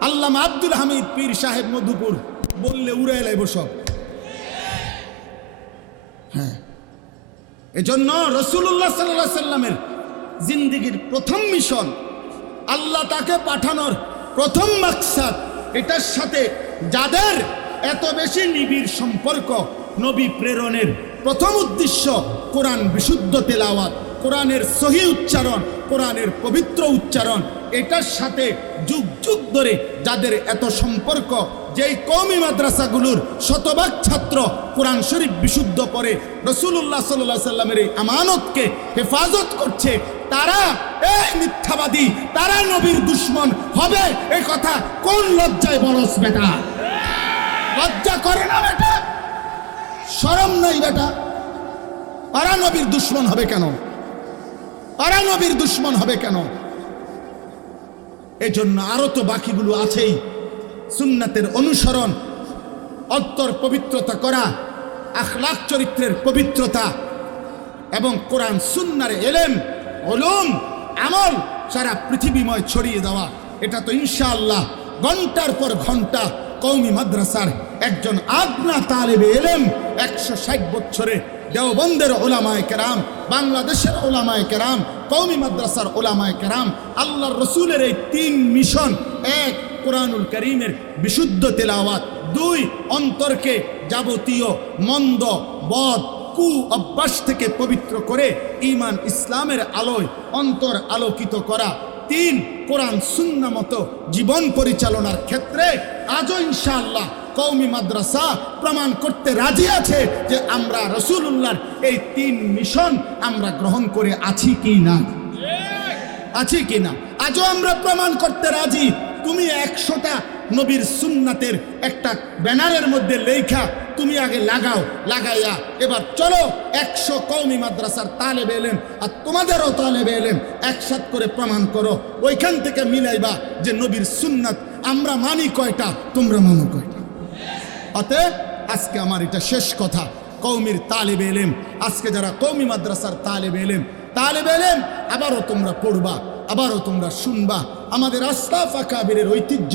আল্লামা আব্দুল হামিদ পীর সাহেব মধুপুর বললে উড়ে লাইব সব। হ্যাঁ, এজন্য রাসূলুল্লাহ সাল্লাল্লাহু আলাইহি সাল্লামের জিন্দেগীর প্রথম মিশন, আল্লাহ তাকে পাঠানোর প্রথম মাকসাদ, এটার সাথে যাদের এত বেশি নিবিড় সম্পর্ক, নবী প্রেরণের প্রথম উদ্দেশ্য কোরআন বিশুদ্ধ তেলাওয়াত, কোরআনের সহি উচ্চারণ, কোরআনের পবিত্র উচ্চারণ, এটার সাথে যুগ যুগ ধরে যাদের এত সম্পর্ক, যেই কওমি মাদ্রাসাগুলোর শতভাগ ছাত্র কোরআন শরীফ বিশুদ্ধ পড়ে রাসূলুল্লাহ সাল্লাল্লাহু আলাইহি সাল্লামের এই আমানতকে হেফাজত করছে, তারা এই মিথ্যাবাদী, তারা নবীর দুশমন হবে। এই কথা কোন লজ্জায় বলস বেটা? লজ্জা করে না বেটা? শরম নাই বেটা? ওরা নবীর দুশমন হবে কেন? ওরা নবীর দুশমন হবে কেন? এই জন্য আরো তো বাকিগুলো আছেই। সুন্নাতের অনুসরণ, অন্তর পবিত্রতা করা, আখলাক চরিত্রের পবিত্রতা এবং কোরআন সুন্নার এলেম উলুম আমল সারা পৃথিবীময় ছড়িয়ে দেওয়া, এটা তো ইনশাআল্লাহ ঘন্টার পর ঘন্টা কওমি মাদ্রাসার একজন আদনা তালেবে এলেম 160 বছরে দেওবন্দের ওলামায়ে কেরাম, বাংলাদেশের ওলামায়ে কেরাম, কওমি মাদ্রাসার ওলামায়ে কেরাম, আল্লাহর রসুলের এই 3 মিশন, 1 কোরআনুল কারীমের বিশুদ্ধ তেলাওয়াত, 2 অন্তরকে যাবতীয় মন্দ বদ কু অভ্যাস থেকে পবিত্র করে ঈমান ইসলামের আলোয় অন্তর আলোকিত করা, 3 কোরআন সুন্নাহ মতো জীবন পরিচালনার ক্ষেত্রে আজও ইনশাআল্লাহ কওমি মাদ্রাসা প্রমাণ করতে রাজি আছে যে আমরা রাসূলুল্লাহর এই 3 মিশন আমরা গ্রহণ করে আছি কি না, আছি কি না। আজও আমরা প্রমাণ করতে রাজি। তুমি 100টা নবীর সুন্নাতের একটা ব্যানারের মধ্যে লেখা তুমি আগে লাগাও, লাগাইয়া এবার চলো 100 কওমি মাদ্রাসার তালেবে এলেম আর তোমাদেরও তালেবে এলেম একসাথ করে প্রমাণ করো। ওইখান থেকে মিলাইবা যে নবীর সুন্নাত আমরা মানি কয়টা, তোমরা মানো কয়টা। অতএব আজকে আমার এটা শেষ কথা, কওমির তালেবে ইলম, আজকে যারা কওমি মাদ্রাসার তালেবে ইলম আবারও তোমরা পড়বা, আবারও তোমরা শুনবা। আমাদের আশরাফ আকাবিরের ঐতিহ্য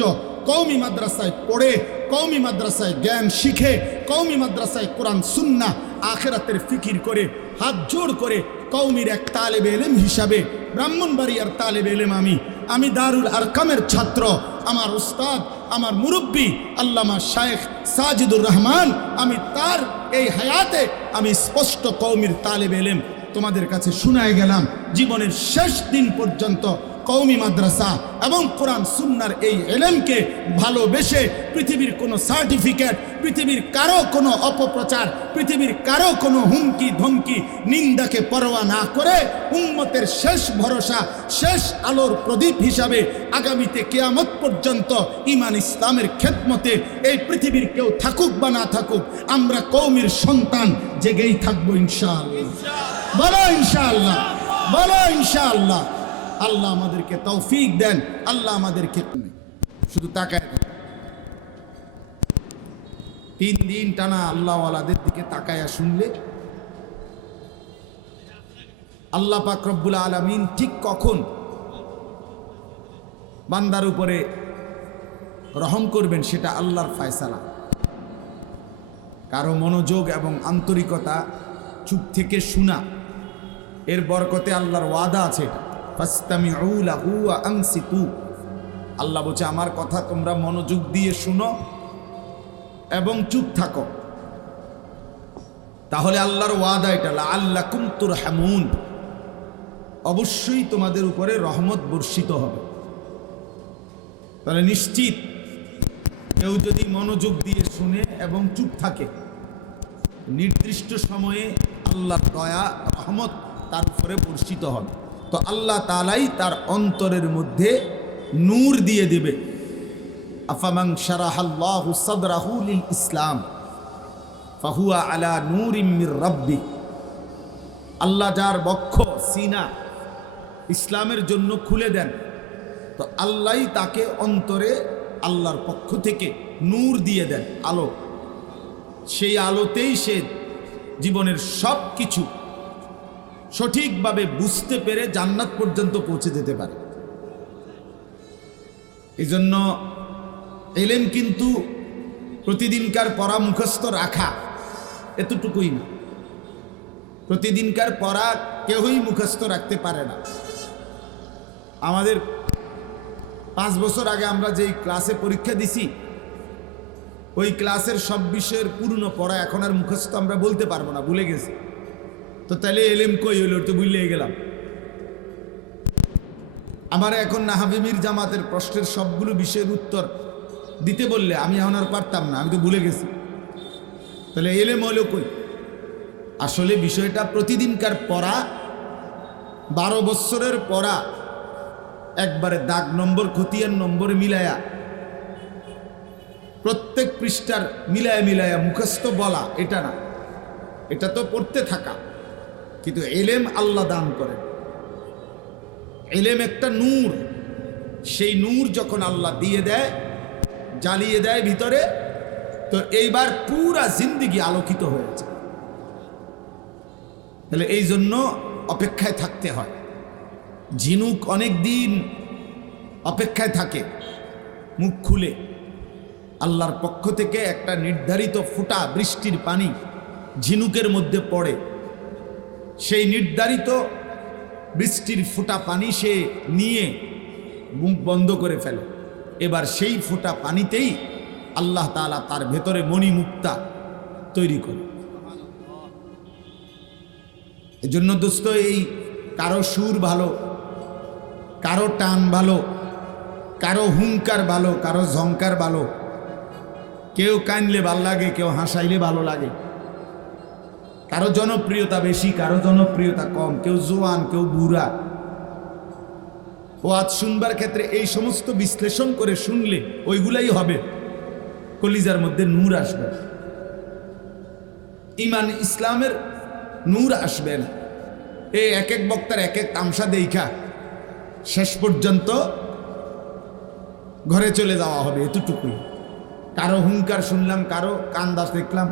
কওমি মাদ্রাসায় পড়ে, কওমি মাদ্রাসায় জ্ঞান শিখে, কওমি মাদ্রাসায় কোরআন সুন্নাহ আখিরাতের ফিকির করে, হাত জোড় করে কওমির এক তালেবে ইলম হিসাবে ব্রাহ্মণবাড়িয়ার তালেবে ইলম আমি দারুল আরকামের ছাত্র, আমার উস্তাদ, আমার মুরব্বী আল্লামা শায়েখ সাজিদুর রহমান, আমি তার এই হায়াতে আমি স্পষ্ট কওমির তালেবে ইলম তোমাদের কাছে শুনায় গেলাম। জীবনের শেষ দিন পর্যন্ত কওমি মাদ্রাসা এবং কোরআন সুন্নাহর এই ইলমকে ভালোবেসে পৃথিবীর কোনো সার্টিফিকেট, পৃথিবীর কারো কোনো অপপ্রচার, পৃথিবীর কারো কোনো হুমকি ধমকি নিন্দাকে পরোয়া না করে উম্মতের শেষ ভরসা, শেষ আলোর প্রদীপ হিসাবে আগামীতে কিয়ামত পর্যন্ত ঈমান ইসলামের খেদমতে এই পৃথিবীর কেউ থাকুক বা না থাকুক, আমরা কওমির সন্তান জেগেই থাকবো ইনশাআল্লাহ। বলো ইনশাআল্লাহ, বলো ইনশাআল্লাহ। আল্লাহ আমাদেরকে তৌফিক দেন, আল্লাহ আমাদেরকে শুধু তাকায় 3 দিন টানা আল্লাহওয়ালাদের দিকে তাকায়া শুনলে আল্লাহ পাক রব্বুল আলামিন ঠিক কখন বান্দার উপরে রহম করবেন সেটা আল্লাহর ফয়সালা। কারো মনোযোগ এবং আন্তরিকতা, চুপ থেকে শোনা, এর বরকতে আল্লাহর ওয়াদা আছে। ফাসতামিউ লাহু ওয়া আনসিতু, আল্লাহ বলছে আমার কথা তোমরা মনোযোগ দিয়ে শুনো এবং চুপ থাকো, তাহলে আল্লাহর ওয়াদা এটা, লাআল্লাকুম তুরহামুন, অবশ্যই তোমাদের উপরে রহমত বর্ষিত হবে। তাহলে নিশ্চিত কেউ যদি মনোযোগ দিয়ে শুনে এবং চুপ থাকে, নির্দিষ্ট সময়ে আল্লাহর দয়া রহমত তার উপরে বর্ষিত হবে। তো আল্লাহ তাআলাই তার অন্তরের মধ্যে নূর দিয়ে দিবে। আফামান শারাহাল্লাহু সাদরাহু লিল ইসলাম ফাহুয়া আলা নূরিম মির রাব্বি, আল্লাহ যার বক্ষ সিনা ইসলামের জন্য খুলে দেন, তো আল্লাহই তাকে অন্তরে আল্লাহর পক্ষ থেকে নূর দিয়ে দেন, আলো। সেই আলোতেই সে জীবনের সব কিছু সঠিকভাবে বুঝতে পেরে জান্নাত পর্যন্ত পৌঁছে যেতে পারে। এই জন্য ইলম কিন্তু প্রতিদিনকার পড়া মুখস্থ রাখা এতটুকুই না, প্রতিদিনকার পড়া কেউই মুখস্থ রাখতে পারে না। আমাদের 5 বছর আগে আমরা যেই ক্লাসে পরীক্ষা দিছি, ওই ক্লাসের সব বিষয়ের পূর্ণ পড়া এখন আর মুখস্থ আমরা বলতে পারবো না, ভুলে গেছি। তো তাহলে এলেম কই হইল, তো ভুলে গেলাম। আমার এখন নাহাবিমির জামাতের প্রশ্নের সবগুলো বিষয়ের উত্তর দিতে বললে আমি এখন আর পারতাম না, আমি তো ভুলে গেছি। তাহলে এলেম হইল কই? আসলে বিষয়টা প্রতিদিনকার পড়া, 12 বছরের পড়া একবারে দাগ নম্বর খতিয়ান নম্বরে মিলায়া প্রত্যেক পৃষ্ঠার মিলায়া মুখস্থ বলা, এটা না, এটা তো পড়তে থাকা। কিন্তু ইলম আল্লাহ দান করেন। ইলম একটা নূর, সেই নূর যখন আল্লাহ দিয়ে দেয়, জ্বালিয়ে দেয় ভিতরে, তো এইবার পুরা জিন্দেগি আলোকিত হয়েছে। তাহলে এই জন্য অপেক্ষায় থাকতে হয়। ঝিনুক অনেক দিন অপেক্ষায় থাকে, মুখ খুলে আল্লাহর পক্ষ থেকে একটা নির্ধারিত ফোঁটা বৃষ্টির পানি ঝিনুকের মধ্যে পড়ে, সেই নির্ধারিত বৃষ্টির ফোঁটা পানি সে নিয়ে মুখ বন্ধ করে ফেলে। এবার সেই ফোঁটা পানিতেই আল্লাহ তাআলা তার ভেতরে মণিমুক্তা তৈরি করে। এজন্য দোস্ত, এই কারো সুর ভালো, কারো টান ভালো, কারো হুঙ্কার ভালো, কারো ঝংকার ভালো, কেউ কানলে ভালো লাগে, কেউ হাসাইলে ভালো লাগে, কারো জনপ্রিয়তা বেশি, কারো জনপ্রিয়তা কম, কেউ জোয়ান, কেউ বুড়া। ওয়াজ শুনবার ক্ষেত্রে এই সমস্ত বিশ্লেষণ করে শুনলে ওইগুলাই হবে, কলিজার মধ্যে নূর আসবে, ঈমান ইসলামের নূর আসবে না। এই এক এক বক্তার এক এক তামসা দেখা শেষ পর্যন্ত ঘরে চলে যাওয়া হবে, এতটুকুই। কারো হুঙ্কার শুনলাম, কারো কান্দাস দেখলাম,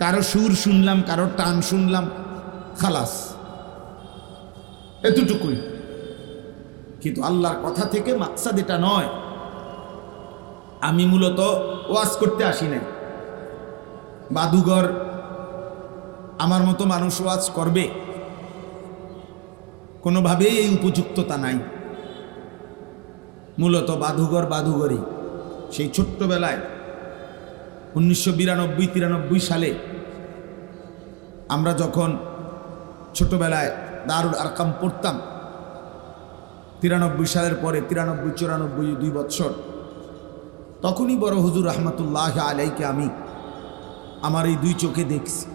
কারো সুর শুনলাম, কারো টান শুনলাম, খালাস, এতটুকুই। কিন্তু আল্লাহর কথা থেকে মাকসাদ এটা নয়। আমি মূলত ওয়াজ করতে আসি নাই। বাদুঘর আমার মতো মানুষ ওয়াজ করবে, কোনোভাবেই এই উপযুক্ততা নাই। মূলত বাদুঘরই। সেই ছোট্টবেলায় 1992-93 সালে আমরা যখন ছোটবেলায় দারুল আরকাম পড়তাম, 93 সালের পরে 93-94 2 বছর, তখনই বড় হুজুর রহমতুল্লাহ আলাইকে আমি আমার এই 2 চোখে দেখছি।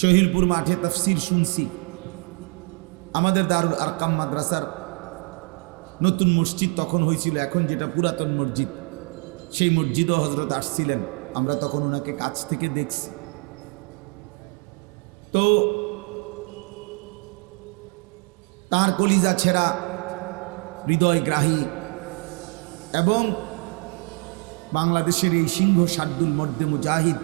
শহীদপুর মাঠে তাফসির শুনছি। আমাদের দারুল আরকাম মাদ্রাসার নতুন মসজিদ তখন হয়েছিল, এখন যেটা পুরাতন মসজিদ, সেই মসজিদও হজরত আসছিলেন। আমরা তখন ওনাকে কাছ থেকে দেখছি। তো তার কলিজা ছেঁড়া, হৃদয়গ্রাহী এবং বাংলাদেশের এই সিংহ শার্দুল মর্দে মুজাহিদ,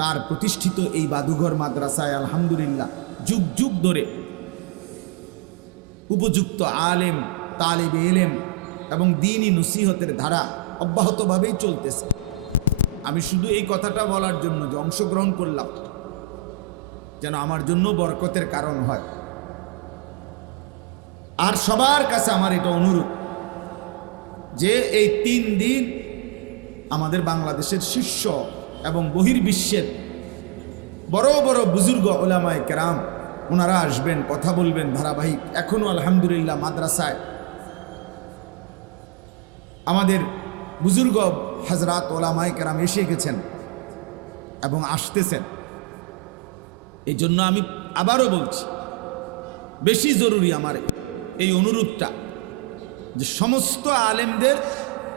তার প্রতিষ্ঠিত এই বাদুঘর মাদ্রাসায় আলহামদুলিল্লাহ যুগ যুগ ধরে উপযুক্ত আলেম, তালেবে ইলম এবং দ্বীনি নসিহতের ধারা অব্যাহতভাবেই চলতেছে। আমি শুধু এই কথাটা বলার জন্য যে অংশগ্রহণ করলাম, যেন আমার জন্য বরকতের কারণ হয়। আর সবার কাছে আমার এটা অনুরোধ যে এই 3 দিন আমাদের বাংলাদেশের শীর্ষ এবং বহির্বিশ্বের বড় বড় বুজুর্গ উলামায়ে কেরাম ওনারা আসবেন, কথা বলবেন ধারাবাহিক। এখনো আলহামদুলিল্লাহ মাদ্রাসায় আমাদের বুজুর্গ হযরত উলামায়ে কেরাম এসে গেছেন এবং আসতেছেন। এই জন্য আমি আবারও বলছি, বেশি জরুরি আমার এই অনুরোধটা যে সমস্ত আলেমদের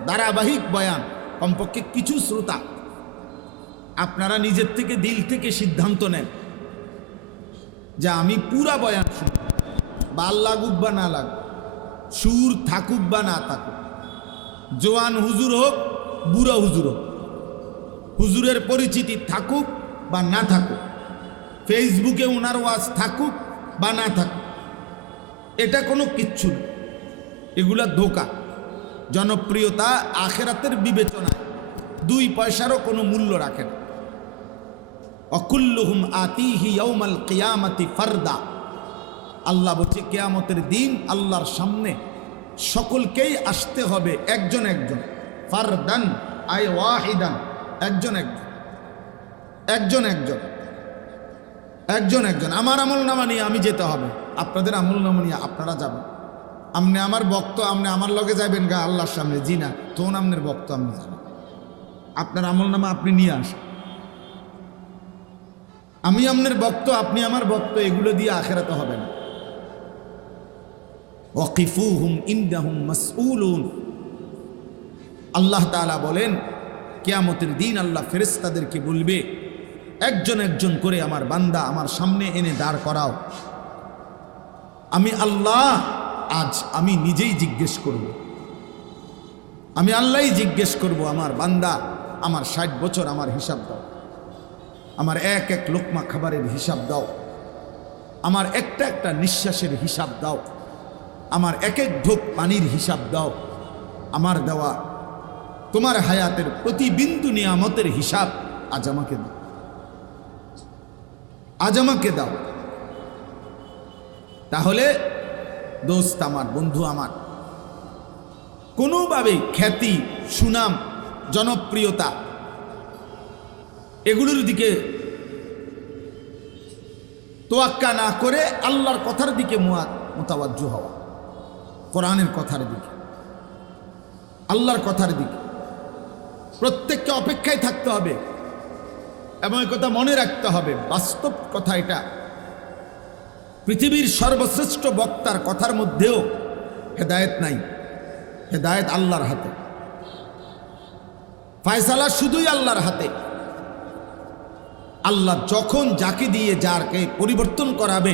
ধারাবাহিক বয়ান, কমপক্ষে কিছু শ্রোতা আপনারা নিজের থেকে দিল থেকে সিদ্ধান্ত নেন যে আমি পুরা বয়ান শুনব, ভাল লাগুক বা না লাগুক, সুর থাকুক বা না থাকুক, জোয়ান হুজুর হোক, বুড়া হুজুর হোক, হুজুরের পরিচিতি থাকুক বা না থাকুক, ফেসবুকে ওনার ওয়াজ থাকুক বা না থাকুক, এটা কোনো কিচ্ছু না। এগুলা ধোঁকা। জনপ্রিয়তা আখিরাতের বিবেচনায় 2 পয়সারও কোনো মূল্য রাখে না। অকুল্লুহুম আতিহি ইয়াউমাল কিয়ামাতি ফারদা। আল্লাহ বলছে কিয়ামতের দিন আল্লাহর সামনে সকলকেই আসতে হবে একজন একজন। ফারদান আই ওয়াহিদান, একজন একজন, একজন একজন, একজন একজন। আমার আমলনামা নিয়ে আমি যেতে হবে, আপনাদের আমলনামা নিয়ে আপনারা যাবেন। আমনে আমার বক্ত, আমনে আমার লগে যাবেন গা আল্লাহর সামনে, জি না, তখন আমনের বক্ত আপনি যাবেন, আপনার আমলনামা আপনি নিয়ে আসেন। আমি আমনের বক্ত, আপনি আমার বক্ত, এগুলো দিয়ে আখিরাতে হবে না। ওয়াকিফুহুম ইন্দাহুম মাসউলুন। আল্লাহ তাআলা বলেন কিয়ামতের দিন আল্লাহ ফেরেশতাদেরকে বলবে, একজন একজন করে আমার বান্দা আমার সামনে এনে দাঁড় করাও। আমি আল্লাহ আজ আমি নিজেই জিজ্ঞেস করব, আমি আল্লাহই জিজ্ঞেস করব, আমার বান্দা আমার 60 বছর আমার হিসাব দাও, আমার এক এক লোকমা খাবারের হিসাব দাও, আমার একটা একটা নিঃশ্বাসের হিসাব দাও, আমার এক এক ঢোক পানির হিসাব দাও, আমার দেওয়া তোমার হায়াতের প্রতি বিন্দু নিয়ামতের হিসাব আজ আমাকে দাও, আজ আমাকে দাও। তাহলে দোস্ত আমার, বন্ধু আমার, কোনোভাবেই খ্যাতি, সুনাম, জনপ্রিয়তা এগুলোর দিকে তোয়াক্কা না করে আল্লাহর কথার দিকে মোতাওয়াজ্জু হওয়া, কোরআনের কথার দিকে, আল্লাহর কথার দিকে প্রত্যেককে অপেক্ষায় থাকতে হবে। এবং এই কথা মনে রাখতে হবে, বাস্তব কথা এটা, পৃথিবীর সর্বশ্রেষ্ঠ বক্তার কথার মধ্যেও হেদায়েত নাই। হেদায়েত আল্লাহর হাতে, ফায়সালা শুধুই আল্লাহর হাতে। আল্লাহ যখন যাকে দিয়ে যারকে পরিবর্তন করাবে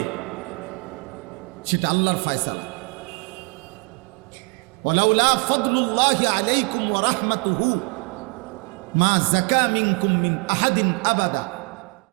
সেটা আল্লাহর ফায়সালা। ওয়ালাউলা ফাদলুল্লাহি আলাইকুম ওয়া রাহমাতুহু মা যাকা মিনকুম মিন আহাদিন আবাদা।